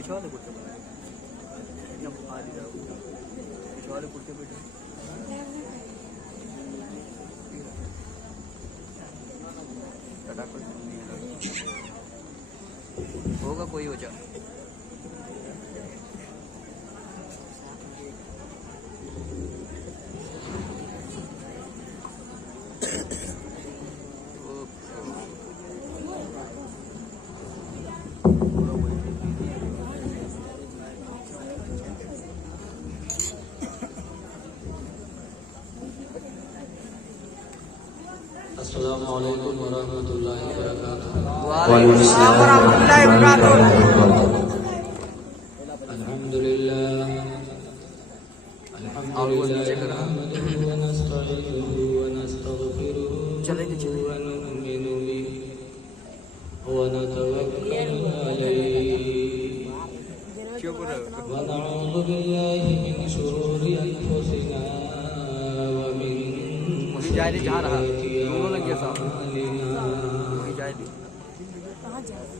पिछवाड़े कुर्ते बैठे पिछवाड़े कुर्ते बैठे होगा कोई हो जा अस्सलामु अलैकुम वरहमतुल्लाहि वबरकातुहू। वालेकुम अस्सलाम वरहमतुल्लाहि वबरकातुहू। अल्हम्दुलिल्लाह नहमदुहु व नस्तईनुहु व नस्तगफिरुहु व नु'मिनु बिही व नतवक्कलु अलैहि व नऊज़ु बिल्लाहि मिन शुरूरि अंफुसिना व मिन जायदी जहाँ रहा दोनों लग गया साहब वही जायदी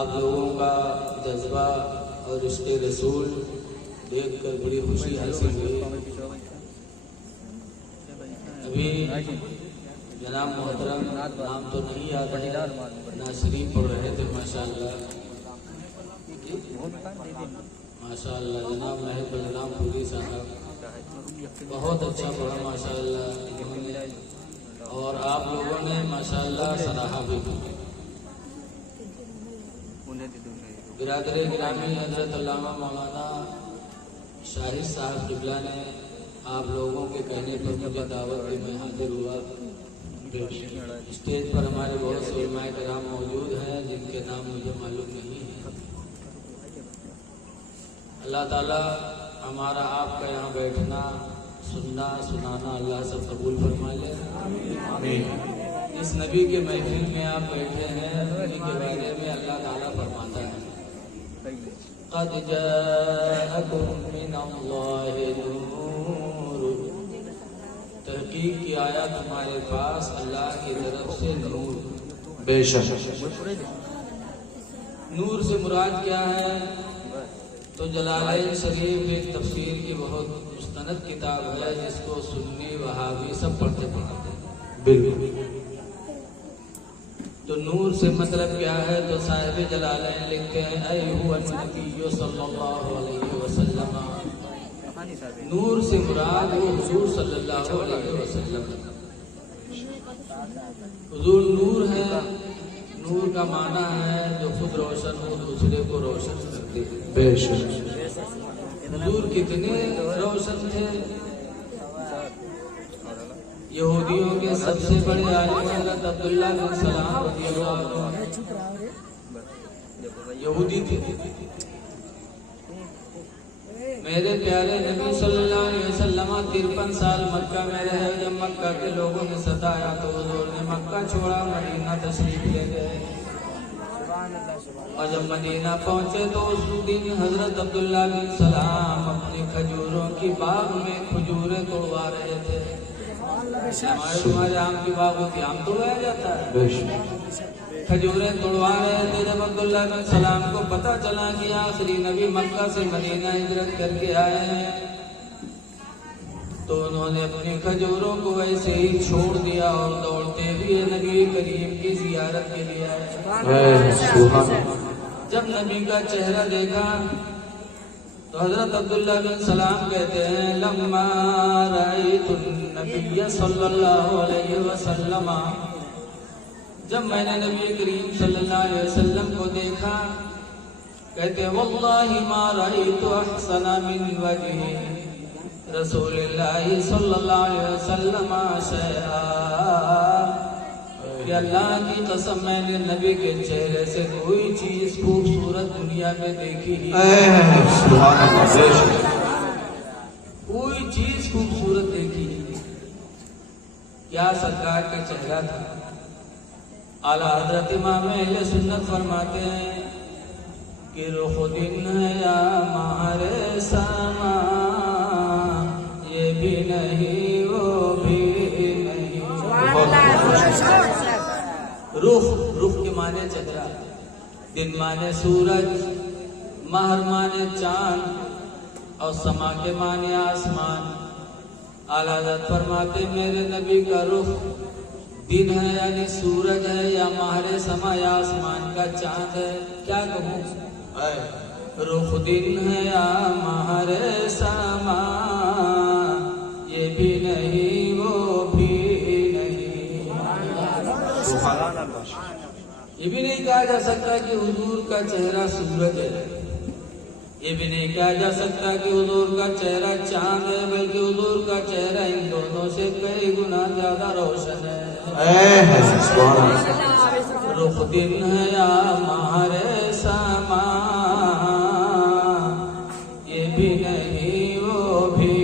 आप लोगों का जज्बा और रिश्ते रसूल देखकर बड़ी खुशी हासिल हुई। अभी जनाब मोहतरम नाम तो नहीं याद है ना शरीफ पढ़ रहे थे माशाअल्लाह माशाअल्लाह जनाब महर बलराम पूरी साहब बहुत अच्छा पढ़ा माशाअल्लाह और आप लोगों ने माशाअल्लाह सराहा भी की। बिरादरे गिरामी हजरत अल्लामा मौलाना शाहिद साहब किबला ने आप लोगों के कहने पर मुझे दावत दी, मैं हाजिर हुआ। स्टेज पर हमारे बहुत से उलमाए कराम मौजूद हैं जिनके नाम मुझे मालूम नहीं है। अल्लाह ताला हमारा आपका यहाँ बैठना सुनना सुनाना अल्लाह से कबूल फरमा ले। इस नबी के महफिल में आप बैठे हैं, नबी के बारे में अल्लाह ताला फरमाता है क़द जाअकुम मिनल्लाहि नूर, तहकीक की आया तुम्हारे पास अल्लाह की तरफ से नूर। बेशक नूर से मुराद क्या है? तो जलालैन शरीफ एक तफसीर की बहुत मुस्तनद किताब है जिसको सुन्नी वहाबी सब पढ़ते हैं। बिल्कुल। तो नूर से मतलब क्या है? तो साहिब जलालैन लिखते हैं अय्युहन नबिय्यु सल्लल्लाहु अलैहि वसल्लम। नूर से मुराद वो हुजूर सल्लल्लाहु अलैहि वसल्लम। हुजूर नूर है। नूर का माना है जो खुद रोशन हो दूसरे को रोशन करते हैं। बेशक। हुजूर कितने रोशन थे। यहूदियों के सबसे बड़े आलिम हज़रत अब्दुल्ला बिन सलाम रज़ियल्लाहु अन्हु यहूदी थे। मेरे प्यारे नबी सल्लल्लाहु अलैहि वसल्लम 53 साल मक्का में रहे। जब मक्का के लोगों ने सताया तो हुजूर ने मक्का छोड़ा, मदीना तशरीफ ले गए। और जब मदीना पहुंचे तो उस दिन हजरत अब्दुल्ला बिन सलाम अपने खजूरों की बाग में खजूरें तोड़वा रहे थे। हमारे आम की बाग होती, आम तोड़वाया जाता है। खजूरें तोड़वा रहे थे। जब अब्दुल्ला बिन सलाम को पता चला कि आखिरी नबी मक्का से मदीना हिजरत करके आए हैं तो उन्होंने अपनी खजूरों को वैसे ही छोड़ दिया और दौड़ते हुए नबी करीम की जियारत के लिए आए। जब नबी का चेहरा देखा तो हजरत अब्दुल्ला बिन सलाम कहते हैं लम्मा रायतुन नबिय्य सल्लल्लाहु अलैहि वसल्लम। जब मैंने नबी करीम सल्लल्लाहु अलैहि वसल्लम को देखा कहते वल्लाहि मा रायतु अहसना मिन वजहि रसूलिल्लाहि सल्लल्लाहु अलैहि वसल्लम शैआ। कि अल्लाह की कसम मैंने नबी के चेहरे से कोई चीज खूबसूरत दुनिया में देखी ही कोई चीज खूबसूरत देखी ही। क्या सरकार का चेहरा था। आला हजरत इमाम अहले सुन्नत फरमाते हैं कि रुख दिन है या मारे सामा, ये भी नहीं वो भी नहीं। रुख के माने चेहरा, दिन माने सूरज, महर माने चांद और समा के माने आसमान। आला हज़रत फरमाते मेरे नबी का रुख दिन है यानी सूरज है या महरे समा या आसमान का चांद है। क्या कहूँ? रुख दिन है या महरे समा, ये भी नहीं वो भी नहीं। ये भी नहीं कहा जा सकता कि हुजूर का चेहरा सूरज है। ये भी नहीं कहा जा सकता कि हुजूर का चेहरा चांद है, बल्कि हुजूर का चेहरा इन दोनों से कई गुना ज्यादा रोशन है। रुख दिन है या महरे समा, ये भी नहीं वो भी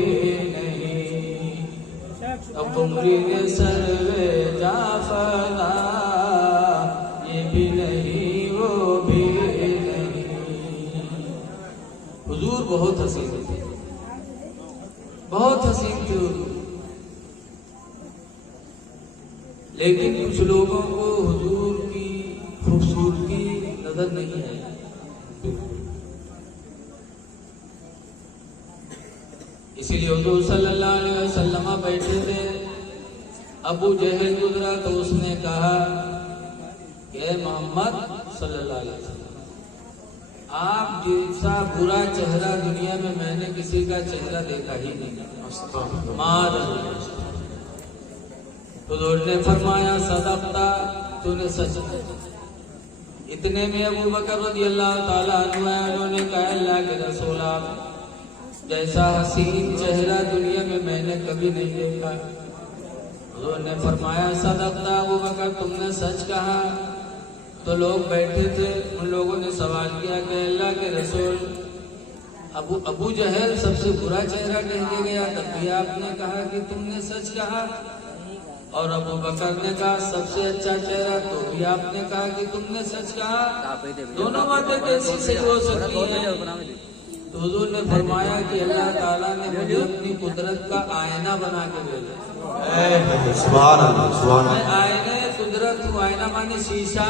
नहीं। अब उम्री ने सर्वे जाफरा, ये भी नहीं वो भी नहीं। हुजूर बहुत हसीन थे, बहुत हसीन थे हुजूर। लेकिन कुछ लोगों को हुजूर की खूबसूरती नजर नहीं आई। इसीलिए हुजूर सल्लल्लाहु अलैहि वसल्लम बैठे थे। अबू जहल गुजरा तो उसने कहा कि मोहम्मद सल्लल्लाहु अलैहि वसल्लम, आप जैसा बुरा चेहरा दुनिया में मैंने किसी का चेहरा देखा ही नहीं। हुजूर ने फरमाया सदक़ता, तूने सच कहा। इतने में अबू बकर रज़ियल्लाहु ताला अन्हु उन्होंने कहा अल्लाह के रसूल आप जैसा हसीन चेहरा दुनिया में मैंने कभी नहीं देखा। हुजूर ने फरमाया सदक़ता अबू बकर, तुमने सच कहा। तो लोग बैठे थे, उन लोगों ने सवाल किया कि अल्लाह के रसूल अबू जहल सबसे बुरा चेहरा कह के गया, तब भी आपने कहा कि तुमने सच कहा। और अबू बकर ने कहा सबसे अच्छा चेहरा, तो भी आपने कहा कि तुमने सच कहा। दोनों बातें कैसी सही हो सकती हैं? तो हुजूर ने फरमाया कि अल्लाह ताला ने मुझे अपनी कुदरत का आईना बना के भेजा। मैं आईने कुदरत हूँ। आईना माने शीशा,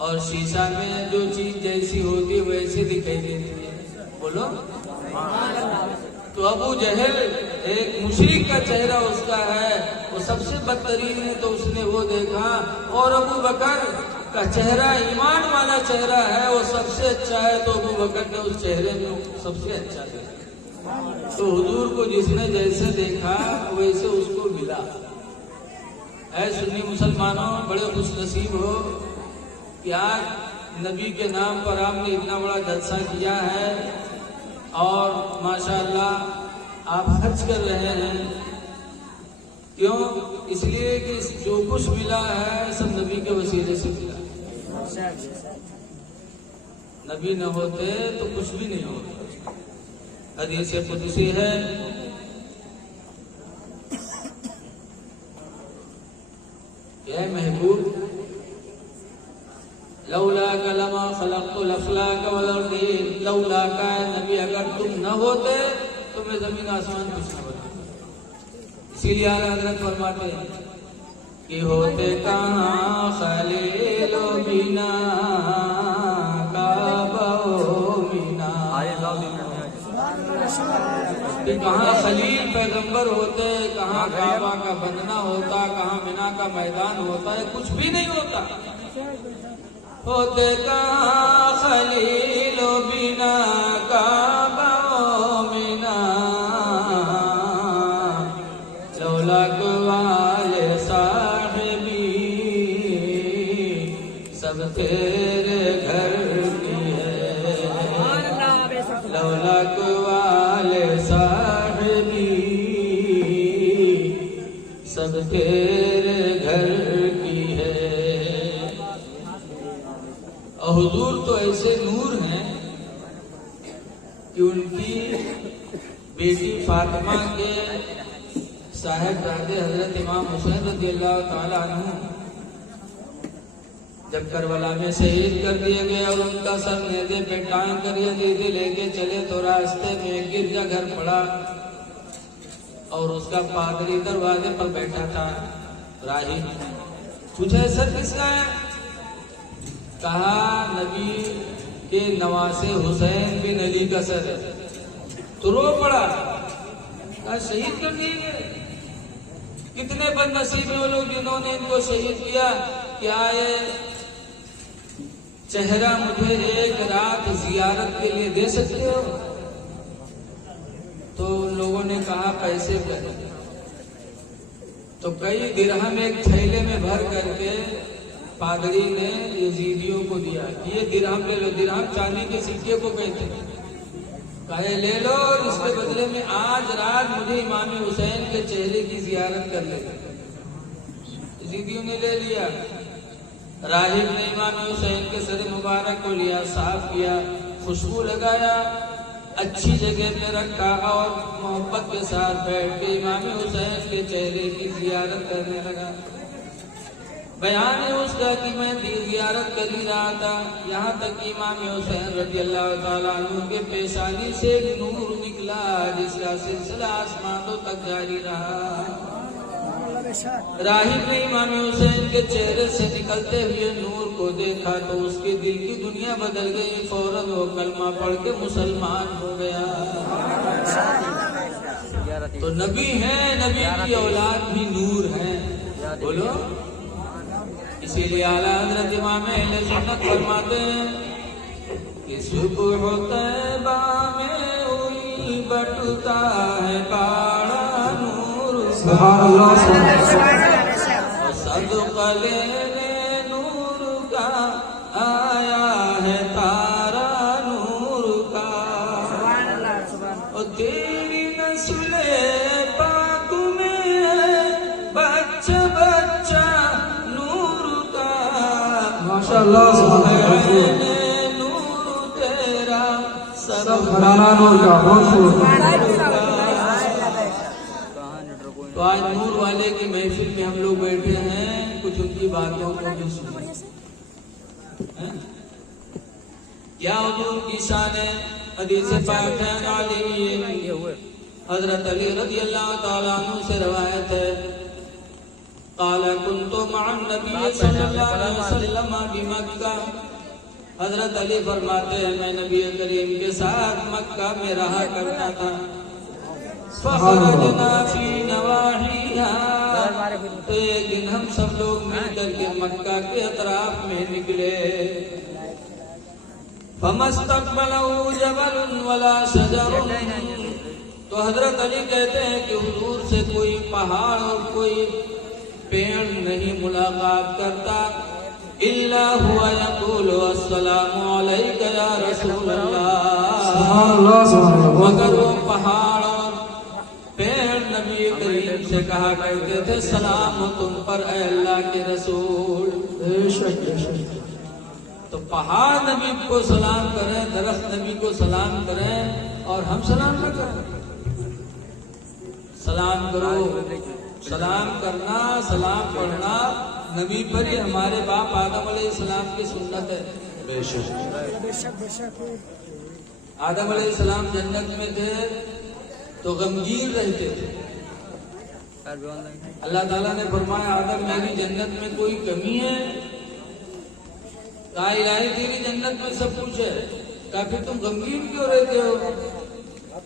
और शीशा में जो चीज जैसी होती है वैसी दिखाई देती है। बोलो। तो अबू जहल एक मुशरिक का चेहरा उसका है, वो सबसे बदतरीन है, तो उसने वो देखा। और अबू बकर का चेहरा ईमान वाला चेहरा है, वो सबसे अच्छा है, तो अबू बकर ने उस चेहरे में सबसे अच्छा देखा। तो हुजूर को जिसने जैसे देखा वैसे उसको मिला। ऐ सुन्नी मुसलमानों, बड़े खुश नसीब हो कि आज नबी के नाम पर आपने इतना बड़ा जलसा किया है और माशाअल्लाह आप हज कर रहे हैं। क्यों? इसलिए कि जो कुछ मिला है सब नबी के वसीले से मिला। नबी न होते तो कुछ भी नहीं होता। हदीस कुदसी है, या महबूब लौला कलमा खलक़तुल अफ़लाक वल अर्दीन, लौला का नबी अगर तुम न होते तो मैं जमीन आसमान कुछ न होता। इसीलिए आला हज़रत फरमाते हैं कि होते कहाँ खलीलो बिना काबा मीना, कि कहाँ खलील पैगंबर होते, कहाँ काबा का बंधना होता, कहाँ मिना का मैदान होता है, कुछ भी नहीं होता। होते कहाँ खलीलो बिना काबा मीना, लौलाक वाले साहिबी सब तेरे घर की है, लौलाक वाले साहिबी सब तेरे घर की है। और हुजूर तो ऐसे नूर हैं कि उनकी बेटी फातिमा के साहिबजादे हजरत इमाम हुसैन रज़ियल्लाहु ताला अन्हु जब करबला में शहीद कर दिए गए और उनका सर नेज़े पे टांग कर यजीदी लेके चले तो रास्ते में एक गिरजा घर पड़ा और उसका पादरी दरवाजे पर बैठा था। राहिब पूछा सर किसका है? कहा नबी के नवासे हुसैन बिन अली का सर है। तो रो पड़ा, कहा शहीद कर दिए गए। कितने बदनसीब वो लोग जिन्होंने इनको शहीद किया। क्या ये चेहरा मुझे एक रात जियारत के लिए दे सकते हो? तो लोगों ने कहा पैसे कर। तो कई दिरहम एक थैले में भर करके पादरी ने यजीदियों को दिया। ये दिरहम ले लो। दिरहम चांदी के सिक्के को कहते हैं। कहे ले लो और इसके बदले में आज रात मुझे इमाम हुसैन के चेहरे की जियारत कर ले। यजीदियों ने ले लिया। राहिब ने इमाम हुसैन के सर मुबारक को लिया, साफ किया, खुशबू लगाया, अच्छी जगह पे रखा और मोहब्बत के साथ बैठ के इमाम हुसैन के चेहरे की जियारत करने लगा। बयान है उसका कि मैं जियारत कर ही रहा था, यहाँ तक कि इमाम हुसैन रज़ियल्लाहु ताला अन्हु के पेशानी से एक नूर निकला जिसका सिलसिला आसमानों तक जारी रहा। राहिब ने इमाम हुसैन के चेहरे से निकलते हुए नूर को देखा तो उसके दिल की दुनिया बदल गई। फौरन वो कलमा पढ़ के मुसलमान हो गया। तो नबी है, नबी की औलाद भी नूर है। बोलो। इसीलिए आला हज़रत इमाम अहले सुन्नत फरमाते हैं कि सुबह तैबा में हुई बटता है काड़ा नूर सदका लेने नूर का आया है तारा नूर का। और तेरी नस्ले पाक में है बच्चा बच्चा नूर का। माशाअल्लाह नूर तेरा सब घराना नूर का। बहुत तो आज नूर वाले की महफिल में हम लोग बैठे हैं, कुछ उनकी बातों को भी सुने। क्या हुजूर की शान है। हदीस पाक है, हजरत अली रज़ियल्लाहु ताला अन्हु से रवायत है, क़ाल कुन्तु मअन नबी सल्लल्लाहु अलैहि वसल्लम बिमक्का। हजरत अली फरमाते हैं मैं नबी करीम के साथ मक्का में रहा करता था। फखरजना फी नवाहिहा, तो एक दिन हम सब लोग मिलकर के मक्का के अतराफ में निकले। फमस्तक़बलहु जबलुन वला शजरुन, तो हजरत अली कहते हैं कि हुजूर से कोई पहाड़ और कोई पेड़ नहीं मुलाकात करता। इल्ला हुआ यक़ूलु अस्सलामु अलैका या रसूलल्लाह, मगर वो पहाड़ और पेड़ नबी करीम से कहा करते थे सलाम हो तुम पर ऐ अल्लाह के रसूल। तो पहाड़ नबी को सलाम करें, दरख्त नबी को सलाम करें और हम सलाम न करें। सलाम करो, सलाम करना, सलाम पढ़ना नबी पर ही हमारे बाप आदम अलैहिस्सलाम की सुन्नत है। आदम अलैहिस्सलाम जन्नत में थे तो गमगीन रहते थे। अल्लाह ताला ने फरमाया आदम मेरी जन्नत में कोई कमी है? कहा इलाही तेरी जन्नत में सब कुछ है, कहा फिर तुम गमगीन क्यों रहते हो?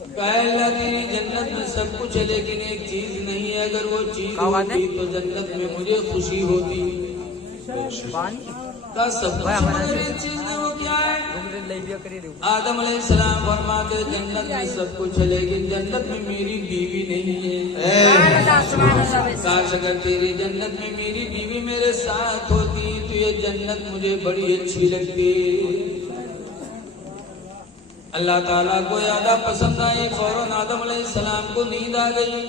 कहा अल्लाह तेरी जन्नत में सब कुछ है लेकिन एक चीज नहीं है, अगर वो चीज होती तो जन्नत में मुझे खुशी होती। कहा सब कुछ मगर एक चीज नहीं, वो क्या है? आदम अलैहिस्सलाम फरमाते जन्नत में सब कुछ है लेकिन जन्नत में मेरी बीवी नहीं है। काश अगर तेरी जन्नत में मेरी बीवी मेरे साथ होती तो ये जन्नत मुझे बड़ी अच्छी लगती। अल्लाह ताला को ज्यादा पसंद आई, फौरन आदम अलैहिस्सलाम को नींद आ गई।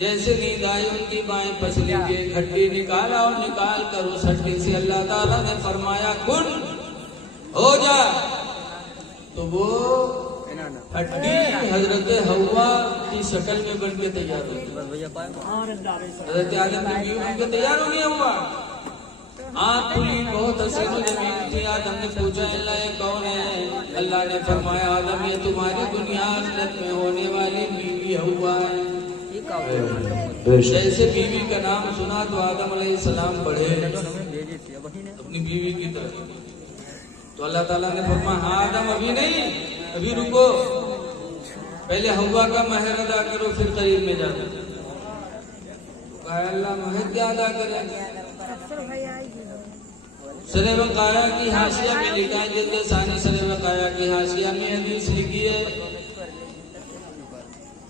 जैसे नींद आई उनकी बाएं पसली की हड्डी निकाला और निकाल कर उस हड्डी से अल्लाह ताला ने फरमाया कुन हो जा। तो वो हड्डी हजरत हव्वा की शक्ल में बन के तैयार हो गई। हजरत आदम की बीवी बन के तैयार हो गया हुआ। आँख खुली, बहुत हसीनो जमीन थी। आदम ने पूछा अल्लाह ये कौन है? अल्लाह ने फरमाया आदम ये तुम्हारी दुनिया आखिरत में होने वाली बीवी हव्वा है। जैसे बीवी का नाम सुना तो आदम अलैहिस्सलाम बढ़े अपनी बीवी की तरफ। तो अल्लाह ताला ने फरमाया हाँ आदम अभी नहीं, अभी रुको, पहले हव्वा का महर अदा करो फिर करीब में जाओ। अल्लाह महर क्या अदा करें? सरे वकाया की हाशिया में लिखा है, जल्द सानी सरे वकाया की हाशिया में हदीस लिखी है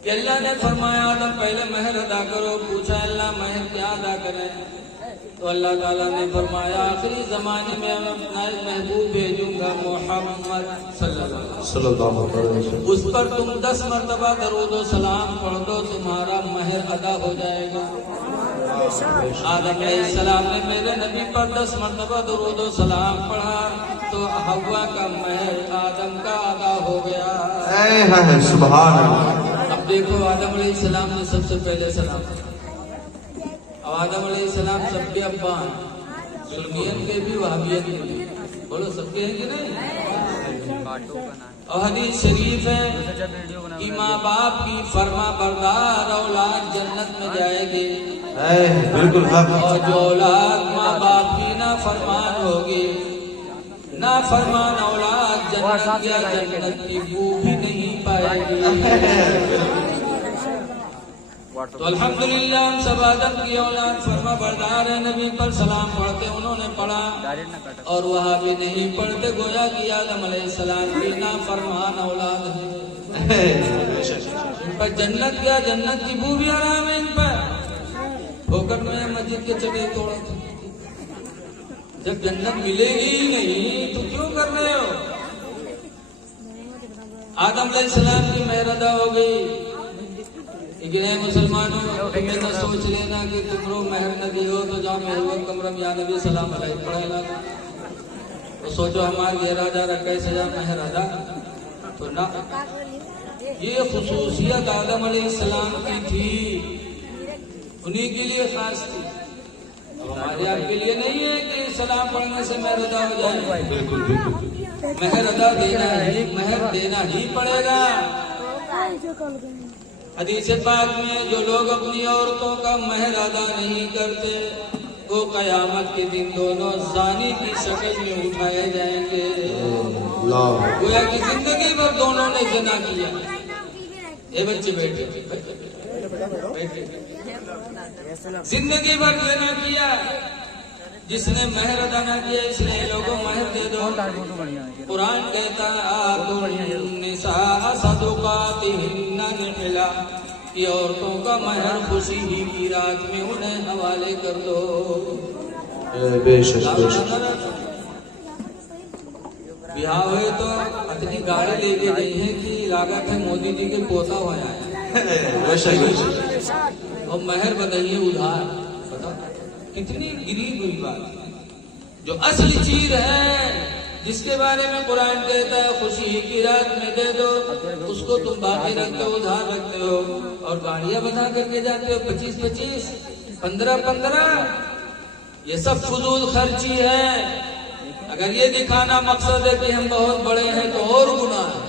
कि अल्लाह ने फरमाया आदम पहले महर अदा करो। पूछा अल्लाह महर क्या अदा करें? तो अल्लाह ताला ने फरमाया आखिरी जमाने में मैं अपना एक महबूब भेजूंगा मोहम्मद सल्लल्लाहु अलैहि वसल्लम, उस पर तुम 10 मरतबा दरूद व सलाम पढ़ दो तुम्हारा महर अदा हो जाएगा। आदम अलैहिस्सलाम ने मेरे नबी पर 10 मरतबा दरूद व सलाम पढ़ा तो हव्वा का महर आदम का अदा हो गया। सुभान अल्लाह। अब देखो आदम अलैहिस्सलाम ने सबसे पहले सलाम। अब आदम अलैहिस्सलाम सबके अब्बा हैं, सुन्नियत के भी वहाबियत के भी, बोलो सबके हैं कि नहीं? और हदीस शरीफ है कि माँ बाप की फरमा बरदार औलाद जन्नत में जाएगी, बिल्कुल। और जो औलाद माँ बाप की ना फरमान होगी, ना फरमान औलाद जन्नत की बू भी नहीं पाएगी। तो अल्हम्दुलिल्लाह हम सब आदम की औलाद फरमा बरदार है, नबी पर सलाम पढ़ते उन्होंने पढ़ा और वहाँ भी नहीं पढ़ते, गोया कि आदम अलैहिस्सलाम की ना फरमान औलाद है। इन पर जन्नत क्या, जन्नत की बू भी आराम है इन पर। फोकट में मस्जिद के चढ़े तोड़े, जब जन्नत मिलेगी ही नहीं तो क्यों कर रहे हो? आदम अलैहिस्सलाम की महर अदा हो गई। लेकिन मुसलमानों तुम्हें न सोच लेना कि तुम रो महर न दियो तो जाओ महर कमरम या नबी सलाम अलैहि पढ़ेगा। तो सोचो हमारे घेर हजार कैसे जा महर अदा तो ना। ये खुसूसियत आदम अलैहिस्सलाम की थी, उन्हीं के लिए खास थी। हमारे आपके लिए नहीं है कि सलाम पढ़ने से महर अदा हो जाए। बिल्कुल बिल्कुल। महर अदा देना ही पड़ेगा। हदीस पाक में जो लोग अपनी औरतों का महर अदा नहीं करते वो कयामत के दिन दोनों जानी की शक्ल में उठाए जाएंगे। गोया कि जिंदगी भर दोनों ने ज़िना किया। ये बच्चे बैठे जिंदगी भर ज़िना किया। जिसने महर अदा न किया इसलिए लोगों महर दे दो। कुरान कहता है कि औरतों का महर खुशी ही की रात में उन्हें हवाले कर दो। ब्याह हुए तो अपनी गाड़ी लेके गई है कि लागत है मोदी जी के पोता हो जाए और महर बदलिए उधार। बताओ कितनी गिरी हुई बात। जो असली चीज है जिसके बारे में कुरान कहता है खुशी की रात में दे दो, उसको तुम बाकी रखते हो, उधार रखते हो और गाड़ियां बना करके जाते हो 25-25, 15-15। ये सब फजूल खर्ची है। अगर ये दिखाना मकसद है कि हम बहुत बड़े हैं तो और गुनाह है,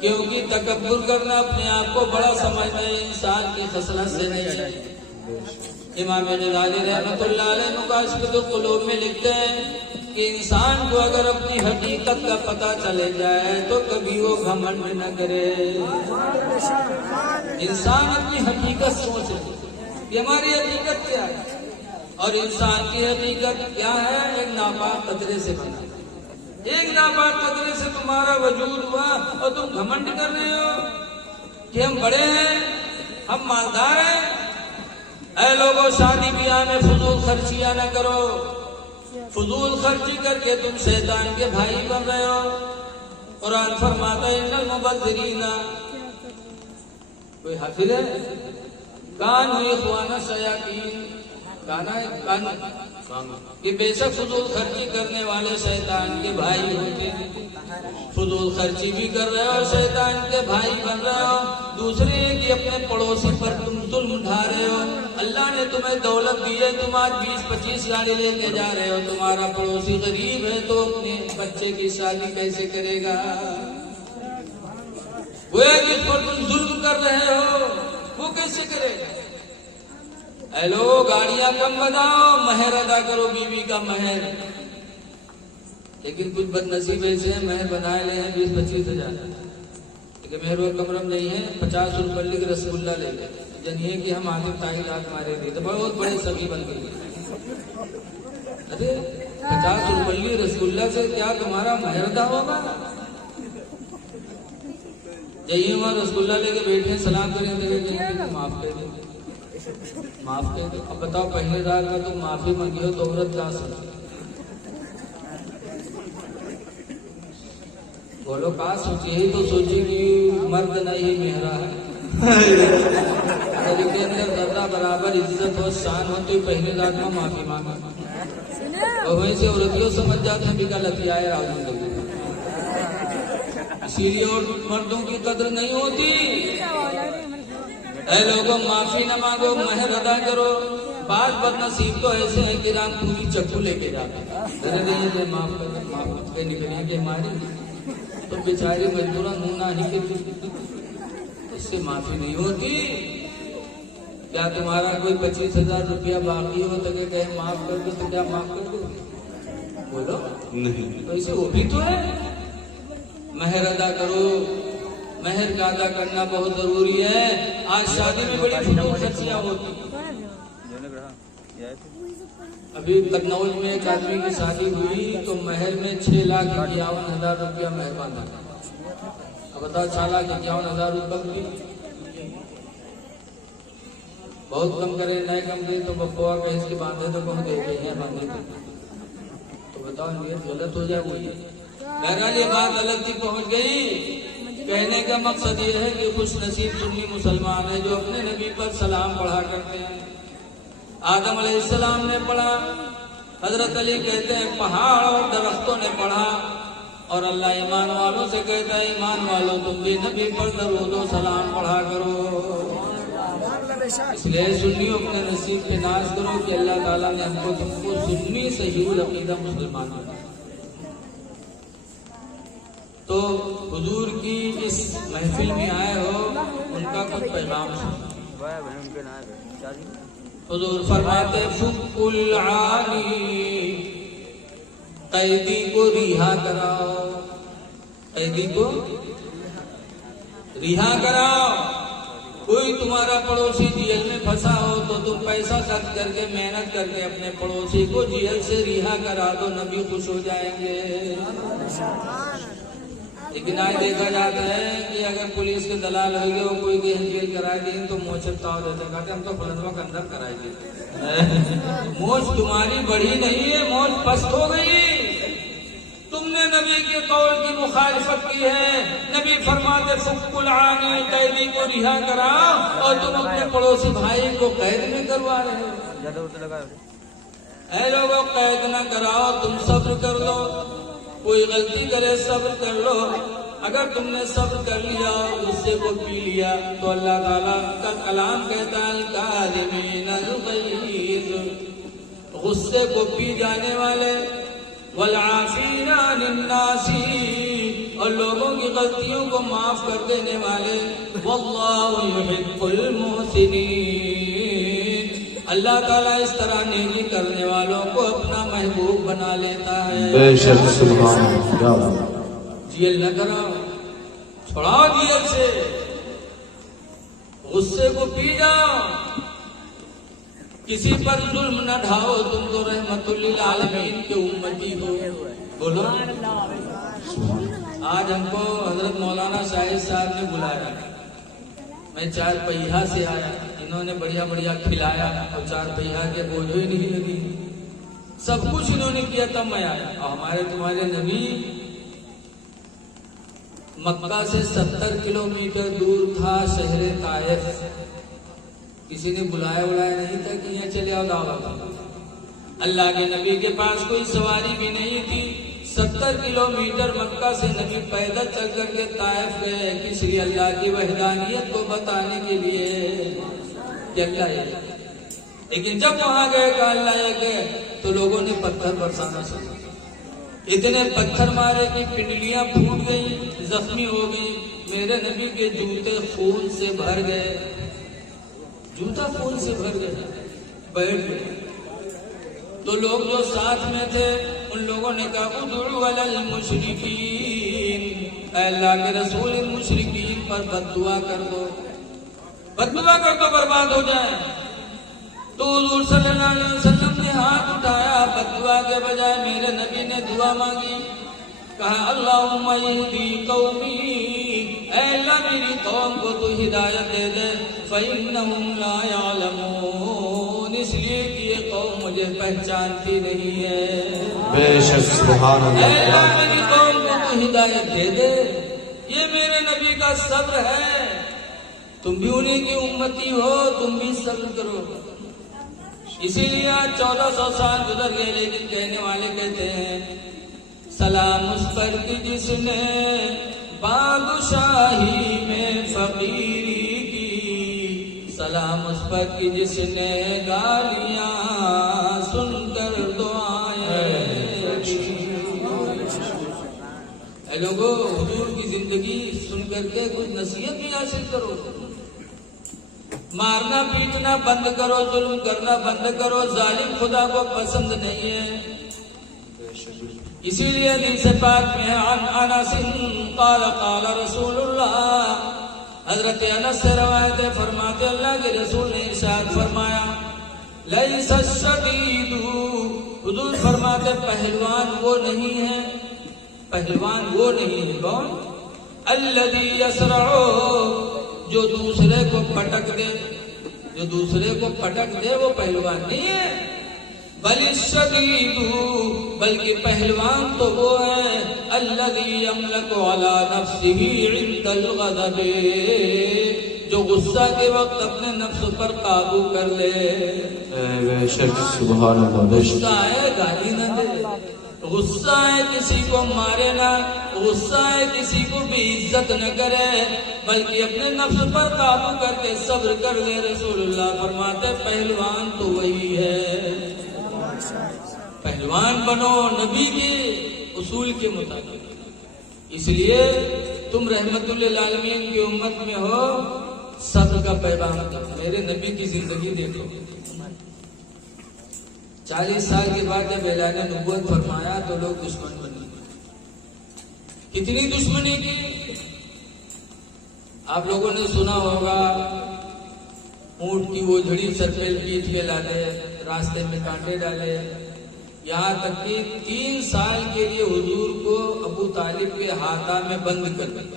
क्योंकि तकब्बुर करना अपने आप को बड़ा समझना इंसान की खसलत से नहीं है। इमाम गज़ाली रहमतुल्लाह अलैह मुकाशिफुल क़ुलूब में लिखते हैं कि इंसान को अगर अपनी हकीकत का पता चले जाए तो कभी वो घमंड न करे। इंसान अपनी हकीकत सोचे कि हमारी हकीकत क्या है, और इंसान की हकीकत क्या है? एक नापाक कतरे से बना। एक नापाक कतरे से तुम्हारा वजूद हुआ और तुम घमंड कर रहे हो कि हम बड़े हैं, हम मालदार हैं। ऐ लोगों, शादी ब्याह में फजूल खर्चियां न करो। फजूल खर्ची करके तुम शैतान के भाई बन रहे हो। कुरान फरमाता है इन्नल मुबज़्ज़िरीना, कोई हाफिज है, कानू इख़वाना शयातीन, कि बेशक फजूल खर्ची करने वाले शैतान के भाई होते हैं। फजूल खर्ची भी कर रहे हो और शैतान के भाई बन रहे हो। दूसरे कि अपने पड़ोसी पर तुम जुल्म उठा रहे हो। अल्लाह ने तुम्हें दौलत दी है, तुम आज 20-25 गाड़ी लेके जा रहे हो। तुम्हारा पड़ोसी गरीब है तो अपने बच्चे की शादी कैसे करेगा? वो जिस पर तुम जुल्म कर रहे हो वो कैसे करेगा? हेलो, गाड़ियां कम बनाओ, महर अदा करो बीवी का महर। लेकिन कुछ बदनसीब ऐसे हैं महर बनाए ले हैं 20-25 हजार, लेकिन मेहर वो कमरम नहीं है। 50 रुपये के रसगुल्ला ले ले, जनिए कि हम आगे ताही रात मारेंगे तो बहुत बड़े सभी बन गए। अरे 50 रुपये रसगुल्ला से क्या तुम्हारा महर अदा होगा? जाइए वहां रसगुल्ला लेके बैठे, सलाम करें, माफ कर दो, माफ कर दो। अब बताओ पहले रात का तुम माफी मांगी हो तो औरत का सोच, बोलो का सोची है तो सोची कि मर्द नहीं मेहरा है। के अंदर दर्जा बराबर इज्जत हो, शान हो तो पहले रात में माफी मांगा। और वहीं से औरतियों समझ जाते हैं भी गलती आए राजू, इसीलिए और मर्दों की कदर नहीं होती। ऐ लोगों, माफी न मांगो, महर अदा करो। बात बदनसीब तो ऐसे है कि राम पूरी चक्कू लेके जाते, अरे नहीं माफ कर निकलेंगे हमारी तो बेचारी मजदूरा मुंह ही के, इससे माफी नहीं होती। क्या तुम्हारा कोई 25,000 रुपया बाकी हो तो कहे माफ कर दो, तो क्या माफ कर दो? बोलो नहीं, तो इसे वो भी तो है। महर अदा करो, महर का अदा करना बहुत जरूरी है। आज शादी में बड़ी फजूल खर्चियां होती। अभी कन्नौज में एक आदमी की शादी हुई तो महर में 6,51,000 रुपया महर बांधा। अब बताओ 6,51,000 रुपये बहुत कम करे, नहीं कम करे तो बप्पा कहीं से बांधे तो बहुत हैं बांधे तो बताओ ये गलत हो जाए। वही बहरहाल ये बात अलग थी पहुंच गई। कहने का मकसद ये है कि खुश नसीब सुन्नी मुसलमान है जो अपने नबी पर सलाम पढ़ा करते हैं। आदम अलैहिस्सलाम ने पढ़ा, हजरत अली कहते हैं पहाड़ और दरख्तों ने पढ़ा, और अल्लाह ईमान वालों से कहता है ईमान वालों तुम भी नबी पर दरूद व सलाम पढ़ा करो। इसलिए सुन्नियों अपने नसीब पे नाज करो कि अल्लाह ताला ने हमको तुमको सुन्नी सही अकीदा मुसलमान बना। तो हुजूर की इस महफिल में आए हो, उनका कुछ पैगाम हुजूर फरमाते फुकुल आनी, कैदी को रिहा कराओ, कैदी को रिहा कराओ। कोई तुम्हारा पड़ोसी जेल में फंसा हो तो तुम पैसा खर्च करके मेहनत करके अपने पड़ोसी को जेल से रिहा करा दो, नबी खुश हो जाएंगे। लेकिन आज देखा जाता है कि अगर पुलिस के दलाल हो गए, कोई जेल कराए दें तो मोच ताव देते, कहते हम तो फलनवा के अंदर कराएंगे। मोच तुम्हारी बढ़ी नहीं है, मोच पस्त हो गई। तुमने नबी के कौल की मुखालिफत की है। नबी फरमाते फुकुल आनी, कैदी को रिहा कराओ, और तुम अपने पड़ोसी भाई को कैद में करवा रहे हो। ऐ लोगों, कैद न कराओ, तुम सब्र कर लो। कोई गलती करे सब्र कर लो। अगर तुमने सब्र कर लिया, गुस्से को पी लिया, तो अल्लाह ताला का कलाम कहता है काज़िमीनल गैज़, गुस्से को पी जाने वाले, वल आफ़ीना अनिन नासी, और लोगों की गलतियों को माफ कर देने वाले, वल्लाहु युहिब्बुल मुहसिनीन। अल्लाह ताला इस तरह नेकी करने वालों को अपना महबूब बना लेता है। बेशक सुभान अल्लाह। जेल न कराओ, छोड़ाओ जेल से, गुस्से को पी जाओ, किसी पर जुल्म न ढाओ। तुम तो रहमतुल लिल आलमीन के उम्मती हो। बोलो। आज हमको हजरत मौलाना शाहिद साहब ने बुलाया, मैं 4 पहिया से आया, इन्होंने बढ़िया बढ़िया खिलाया और 4 पहिया के बोझ ही नहीं लगी, सब कुछ इन्होंने किया, तब मैं आया। और हमारे तुम्हारे नबी मक्का से 70 किलोमीटर दूर था शहर ताइफ, किसी ने बुलाया नहीं था कि यहाँ चले आओ दावत। अल्लाह के नबी के पास कोई सवारी भी नहीं थी। 70 किलोमीटर मक्का से नबी पैदल चल करके ताइफ गए, किस लिए? अल्लाह की वहदानियत को बताने के लिए कि अल्लाह एक है। लेकिन जब वहां गए कहा अल्लाह एक है, तो लोगों ने पत्थर बरसाना शुरू, इतने पत्थर मारे कि पिंडलियां फूट गई, जख्मी हो गई। मेरे नबी के जूते खून से भर गए, जूता खून से भर गया, बैठ गए। तो लोग जो साथ में थे उन लोगों ने कहा उदुउ अलल मुशरिकीन, अल्लाह के रसूल इन मुशरिकीन पर बद्दुआ कर दो, बद्दुआ कर दो, बर्बाद हो जाए। तो हुजूर सल्लल्लाहु अलैहि वसल्लम ने हाथ उठाया, बद्दुआ के बजाय मेरे नबी ने दुआ मांगी, कहा अल्लाहुम्मा यहदी कौमी, ऐ अल्लाह मेरी कौम को तू हिदायत दे दे, फ़इन्नहुम ला यअलमून, इसलिए कि ये कौम मुझे पहचानती नहीं है। बेशक सुभान ऐ अल्लाह अल्लाह। मेरी कौम को तू हिदायत दे दे। ये मेरे नबी का सब्र है। तुम भी उन्हीं की उम्मती हो, तुम भी सब्र करो। इसीलिए आज 1400 साल गुजर गए, लेकिन कहने वाले कहते हैं सलाम उस पर की जिसने बादशाही में फकीरी की, सलाम उस पर की जिसने गालियां सुनकर दुआएं की। लोगों, हुजूर की जिंदगी सुनकर के कुछ नसीहत भी हासिल करो। मारना पीटना बंद करो, जुल्म करना बंद करो, जालिम खुदा को पसंद नहीं है। इसीलिए हदीस पाक में अनस क़ाल क़ाल रसूलुल्लाह, हजरत अनस से रवायत है, फरमाते अल्लाह के रसूल ने इरशाद फरमाया लैसा शदीदु, हुजूर फरमाते पहलवान वो नहीं है, पहलवान वो नहीं है। कौन? अल्लज़ी यसरउ, जो दूसरे को पटक दे, जो दूसरे को पटक दे वो पहलवान नहीं है। बलिशदीदु, बल्कि पहलवान तो वो है अल्लज़ी यमलकु अला नफ्सिही इंदल ग़ज़ब, जो गुस्सा के वक्त अपने नफ्स पर काबू कर ले। बेशक सुभान अल्लाह। गुस्सा है गाली न दे, गुस्सा है किसी को मारे ना, गुस्सा है किसी को भी इज्जत न करे, बल्कि अपने नफ्स पर काबू करके सब्र कर ले। रसूलुल्लाह फरमाते पहलवान तो वही है। पहलवान बनो नबी के उसूल के मुताबिक। इसलिए तुम रहमतुल लिल आलमीन की उम्मत में हो, सब्र का पैगाम था। मेरे नबी की जिंदगी देखो, 40 साल के बाद जब ऐलान नबूवत फरमाया तो लोग दुश्मन बने। कितनी दुश्मनी की। आप लोगों ने सुना होगा, ऊंट की वो झड़ी सर पे पीट के डाले, रास्ते में कांटे डाले, यहाँ तक कि 3 साल के लिए हुजूर को अबू तालिब के हाथा में बंद कर दिया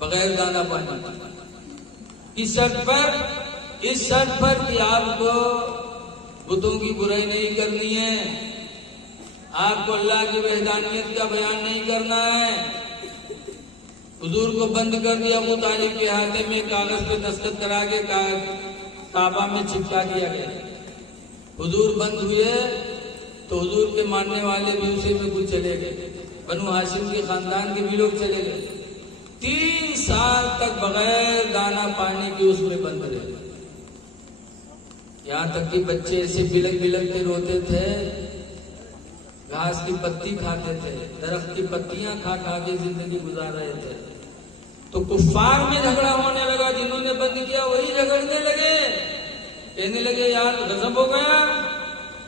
बगैर दाना पानी। इस शर्त पर कि आपको बुतों की बुराई नहीं करनी है, आपको अल्लाह की वहदानियत का बयान नहीं करना है। हुजूर को बंद कर दिया। अबू तालिब के हाथे में कागज पे दस्तखत करा के काबा में चिपका दिया गया। हुजूर बंद हुए तो हुजूर के मानने वाले भी उसी में कुछ चले गए, बनु हाशिम के खानदान के भी लोग चले गए। 3 साल तक बगैर दाना पानी के उसमें बंद रहे। यहाँ तक कि बच्चे ऐसे बिलक बिलक के रोते थे, घास की पत्ती खाते थे, दरख्त की पत्तियां खा खा के जिंदगी गुजार रहे थे। तो कुफ्फार में झगड़ा होने लगा। जिन्होंने बंद किया वही झगड़ने लगे, कहने लगे यार गजब हो गया,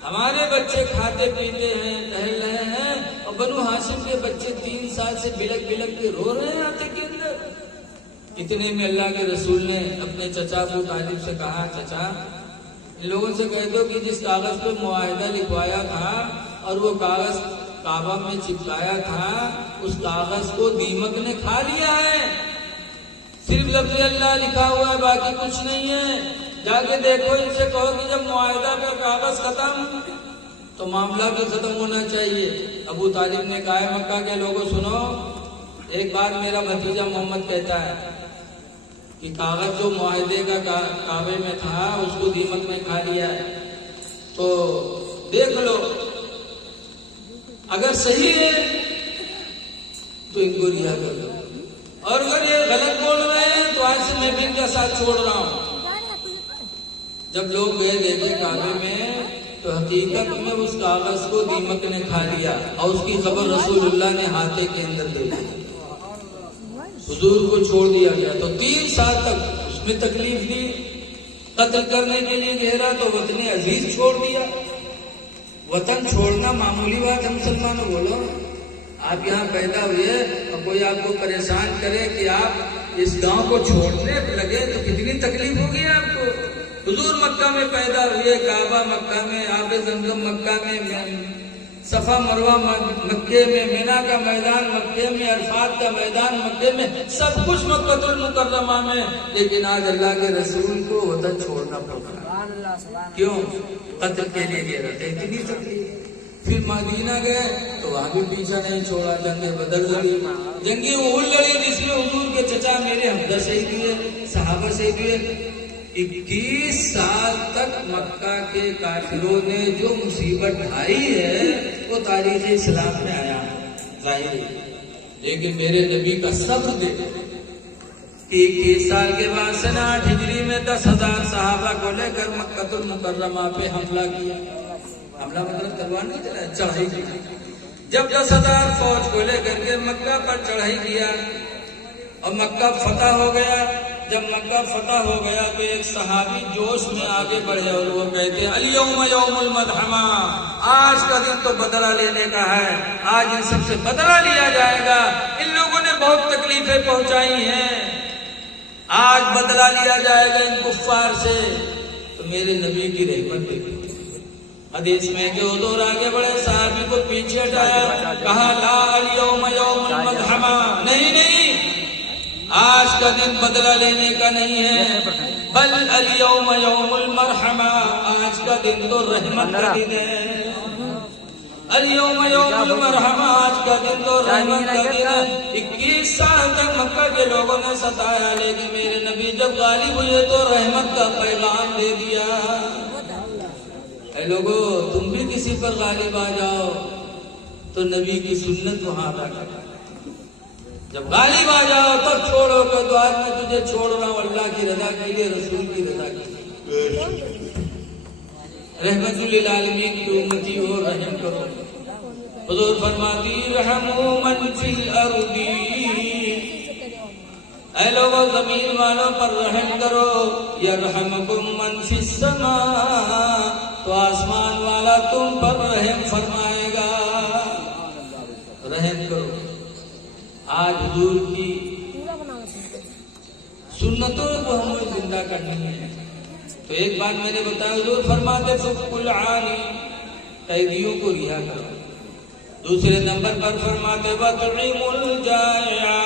हमारे बच्चे खाते पीते हैं, टहल रहे हैं, और बनु हाशिम के बच्चे 3 साल से बिलक बिलक के रो रहे हैं हाथे के अंदर। इतने में अल्लाह के रसूल ने अपने चचा अबू तालिब से कहा, चचा इन लोगों से कह दो कि जिस कागज पे मुआहिदा लिखवाया था और वो कागज काबा में चिपकाया था, उस कागज को दीमक ने खा लिया है। सिर्फ लफ्ज़ अल्लाह लिखा हुआ है, बाकी कुछ नहीं है। जाके देखो, इनसे कहो कि जब मुआहिदा का कागज खत्म तो मामला भी खत्म होना चाहिए। अबू तालिब ने कहा, मक्का के लोगों सुनो, एक बात मेरा भतीजा मोहम्मद कहता है कि कागज जो मुआहिदे का काबे में था उसको दीमक ने खा लिया है, तो देख लो, अगर सही है तो इनको रिहा कर लो, और अगर ये गलत बोल रहे हैं तो आज से मैं भी इनका साथ छोड़ रहा हूं। जब लोग गए देखे काबे में तो हकीकत में उस कागज को दीमक ने खा लिया और उसकी खबर रसूलुल्लाह ने हाथे के अंदर दे दी। हुजूर को छोड़ दिया गया। तो 3 साल तक उसमें तकलीफ दी, कत्ल करने के लिए घेरा तो वतन अजीज छोड़ दिया। वतन छोड़ना मामूली बात है मुसलमानों। बोलो, आप यहाँ पैदा हुए और कोई आपको परेशान करे कि आप इस गांव को छोड़ने लगे तो कितनी तकलीफ होगी आपको। हुजूर मक्का में पैदा हुए, काबा मक्का में, आबे जमजम मक्का में, सफा मरवा मक्के में, मिना का मैदान मक्के में, अरफात का मैदान मक्के में, सब कुछ मक्कतुल मुकर्रमा में। लेकिन आज अल्लाह के रसूल को वतन छोड़ना पड़ा। क्यों? कत्ल के लिए गए रहते, इतनी तकलीफ। फिर मदीना गए तो वहां भी पीछा नहीं छोड़ा, जंगे बदर लड़ी, जंगी उहुद लड़ी, जिसमें हुजूर के चचा मेरे हमजा शहीद हुए, सहाबा शहीद हुए। 21 साल तक मक्का के काफिरों ने जो मुसीबत ढाई है वो तारीख इस्लाम में आया जाहिर है। लेकिन मेरे नबी का सब्र देखो। 21 साल के बाद सन 8 हिजरी में 10,000 सहाबा को लेकर मक्कतुल मुकर्रमा पे हमला किया। हमला मतलब तलवार नहीं चला, चढ़ाई की। जब 10,000 फौज को लेकर के मक्का पर चढ़ाई किया और मक्का फतह हो गया। जब मक्का फतह हो गया तो एक सहाबी जोश में आगे बढ़े और वो कहते हैं, अल-यौम यौमुल मदहमा, आज का दिन तो बदला लेने का है, आज इन सबसे बदला लिया जाएगा। इन लोगों ने बहुत तकलीफें पहुंचाई हैं, आज बदला लिया जाएगा इन कुफ्फार से। तो मेरे नबी की रहमत देखी। हदीस में कि हुजूर आगे बढ़े, सहाबी को पीछे हटाया, कहा ला अल-यौम यौमुल मदहमा, नहीं नहीं, आज का दिन बदला लेने का नहीं है, बल अल-यौम यौमुल मरहमा, आज का दिन तो रहमत का दिन है। अल-यौम यौमुल मरहमा, आज का दिन तो रहमत का दिन है। 21 साल तक मक्का के लोगों ने सताया, लेकिन मेरे नबी जब गालिब हुए तो रहमत का पैगाम दे दिया। ऐ लोगो, तुम भी किसी पर गालिब आ जाओ तो नबी की सुन्नत वहां रखा। जब गालिब आ जाओ तब छोड़ो, तो आज मैं तुझे छोड़ रहा हूं अल्लाह की रजा के लिए, रसूल की रजा के लिए। रहमतुल लिल आलमीन की उम्मती हो, रहम करो। हुजूर फरमाती रहमू मन फिल अर्दी, ऐ लोगों जमीन वालों पर रहम करो, यरहमुकुम मन फिस समा, तो आसमान वाला तुम पर रहम फरमाएगा। रहम करो। आज हुजूर की सुन्नतों को हमें जिंदा करनी है। तो एक बात मैंने बताया, हुजूर फरमाते फुकुल आनी, कैदियों को रिहा करो। दूसरे नंबर पर फरमाते वतइमुल जाया,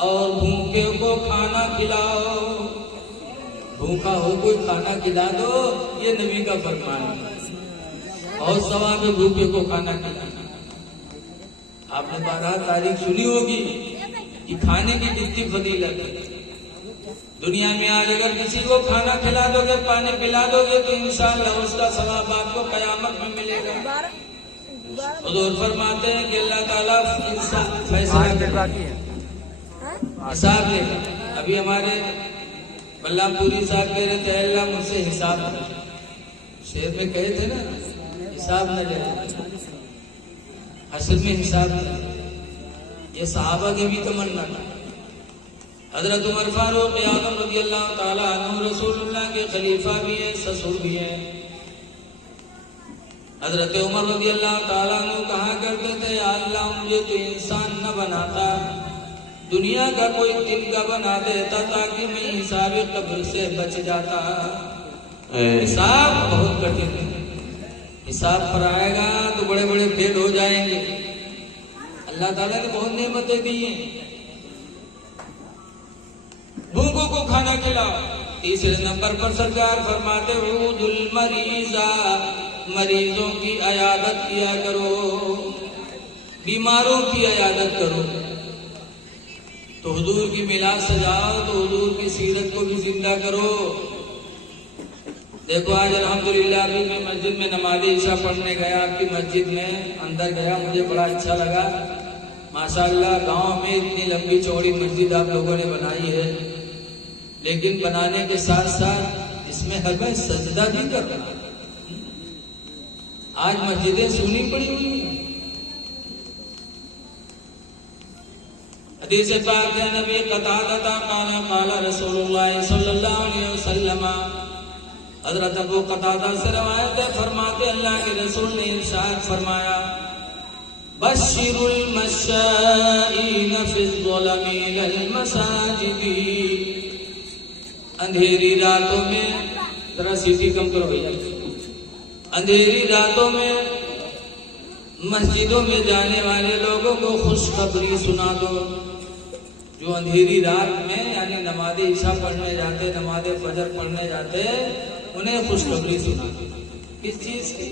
और भूखे को खाना खिलाओ। भूखा हो कोई खाना खिला दो, ये नबी का फरमान है। और सवाब है भूखे को खाना खिलाना। आपने 12 तारीख सुनी होगी कि खाने की कितनी फजीलत है। दुनिया में आज अगर किसी को खाना खिला दोगे, पानी पिला दोगे, तो इंशाअल्लाह उसका सवाब आपको कयामत में मिलेगा। हुजूर फरमाते हैं कि अल्लाह ताला फैसला हिसाब लेगा। अभी हमारे बल्लामपुरी साहब कह रहे थे, अल्लाह मुझसे हिसाब ले। शेर में कहे थे ना, हिसाब न ले, असल में हिसाब ले। ये सहाबा की भी तमन्ना था। हजरत उमर फारूक आज़म रज़ी अल्लाह ताला अन्हु रसूलुल्लाह के खलीफा भी हैं, ससुर भी हैं। हजरत उमर रज़ी अल्लाह ताला अन्हु कहा करते थे, या अल्लाह मुझे तो इंसान न बनाता, दुनिया का कोई दिन का बना देता, ताकि मैं हिसाब कब्र से बच जाता। हिसाब बहुत कठिन है। हिसाब पर आएगा तो बड़े बड़े फेल हो जाएंगे। अल्लाह ताला ने बहुत नेमतें दी हैं। भूखों को खाना खिलाओ। तीसरे नंबर पर सरकार फरमाते उदुल मरीजा, मरीजों की अयादत किया करो, बीमारों की अयादत करो। तो हुजूर की मिलाद सजाओ, तो हुजूर की सीरत को भी जिंदा करो। देखो आज अल्हम्दुलिल्लाह अभी मैं मस्जिद में नमाज ईशा पढ़ने गया, आपकी मस्जिद में अंदर गया, मुझे बड़ा अच्छा लगा। माशाअल्लाह गांव में इतनी लंबी चौड़ी मस्जिद आप लोगों ने बनाई है, लेकिन बनाने के साथ साथ इसमें हमें सजदा भी करना। आज मस्जिदें सुनी पड़ी हुई हैं। हदीस पाक है, नबी कतादा काला काला रसूलुल्लाह सल्लल्लाहु अलैहि वसल्लम, हजरत अबू कतादा से रवायत है, फरमाते अल्लाह के रसूल ने इरशाद फरमाया, बश्शिरुल मशाईन फिज़्ज़ुलमी लल मसाजिदी, अंधेरी रातों में, जरा सीटी कम करो भैया, अंधेरी रातों में मस्जिदों में जाने वाले लोगों को खुशखबरी सुना दो। जो अंधेरी रात में यानी नमाज़े ईशा पढ़ने जाते, नमाज़े फजर पढ़ने जाते, उन्हें खुशखबरी सुना दो। किस चीज की?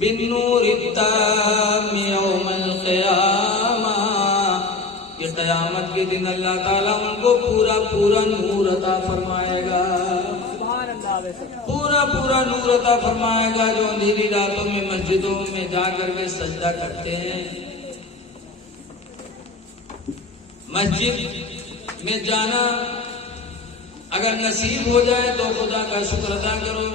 बिन्नूरित्ताम यौमल क़यामा, ये क़यामत के दिन अल्लाह ताला उनको पूरा पूरा नूर अता फरमाएगा। पूरा पूरा नूर अता फरमाएगा। जो अंधेरी रातों में मस्जिदों में जाकर के सजदा करते हैं, मस्जिद में जाना अगर नसीब हो जाए तो खुदा का शुक्र अदा करो।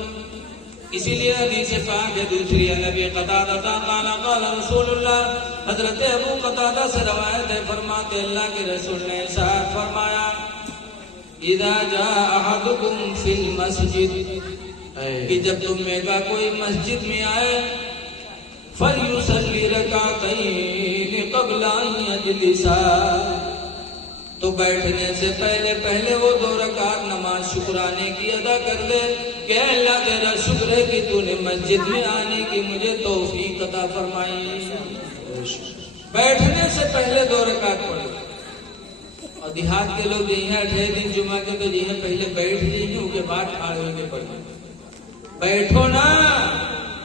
इसीलिए हदीस पाक है दूसरी है, नबी कतादा काला काला रसूलुल्लाह, हजरत अबू कतादा से रवायत है, फरमाते अल्लाह के रसूल ने इरशाद फरमाया, इज़ा जाअ अहदुकुम फिल मस्जिद, कि जब तुम में का कोई मस्जिद में आए, फलयुसल्ली रकातैन क़ब्ला अन यजलिसा, तो बैठने से पहले पहले वो 2 रकात नमाज शुक्राने की अदा कर दे कि अल्लाह तेरा शुक्र है कि तूने मस्जिद में आने की मुझे तौफीक अता फरमाई। बैठने से पहले 2 रकात पढ़ो। और देहात के लोग यही है 8 दिन जुमा के, तो यही पहले बैठ जाइए, उसके बाद ठाड़ के पढ़ो। बैठो ना,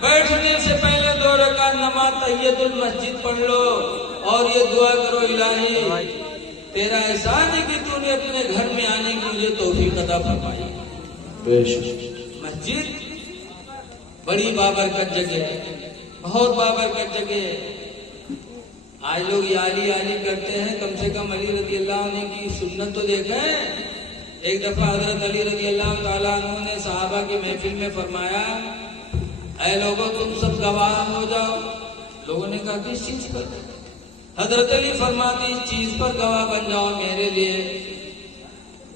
बैठने से पहले 2 रकात नमाज तहियतुल मस्जिद पढ़ लो और ये दुआ करो, इलाही तेरा एहसान है कि तूने अपने घर में आने की मुझे तौफीक अता फरमाई। मस्जिद बड़ी बाबरकत जगह है, बहुत बाबरकत जगह है। आज लोग याली याली करते हैं, कम से कम अली रज़ी अल्लाह अन्हु की सुन्नत तो देखें। एक दफा हजरत अली रज़ी अल्लाह ताला अन्हु ने सहाबा की महफिल में फरमाया, ऐ लोगों तुम सब गवाह हो जाओ। लोगों ने कहा किस चीज पर? हजरत अली फरमाते इस चीज पर गवाह बन जाओ मेरे लिए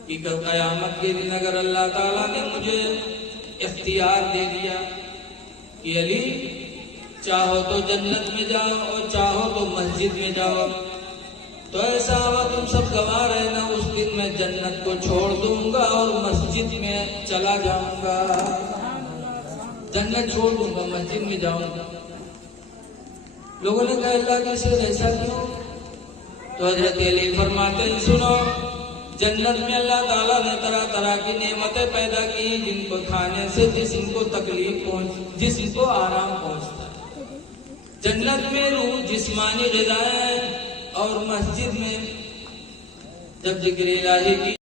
कि कल कयामत के दिन अगर अल्लाह ताला ने मुझे इख्तियार दे दिया कि अली चाहो तो जन्नत में जाओ और चाहो तो मस्जिद में जाओ, तो ऐसा हुआ तुम सब गवाह रहना, उस दिन मैं जन्नत को छोड़ दूंगा और मस्जिद में चला जाऊंगा, जन्नत छोड़ दूंगा मस्जिद में जाऊंगा। लोगों ने कहा अल्लाह के शेर ऐसा क्यों? तो हजरत अली फरमाते हैं सुनो, जन्नत में अल्लाह ताला ने तरह तरह की नेमतें पैदा की जिनको खाने से जिस्म को तकलीफ पहुंच, जिस्म को आराम पहुंचता है। जन्नत में रूह जिस्मानी ग़िज़ाएं और मस्जिद में जब जिक्र इलाही की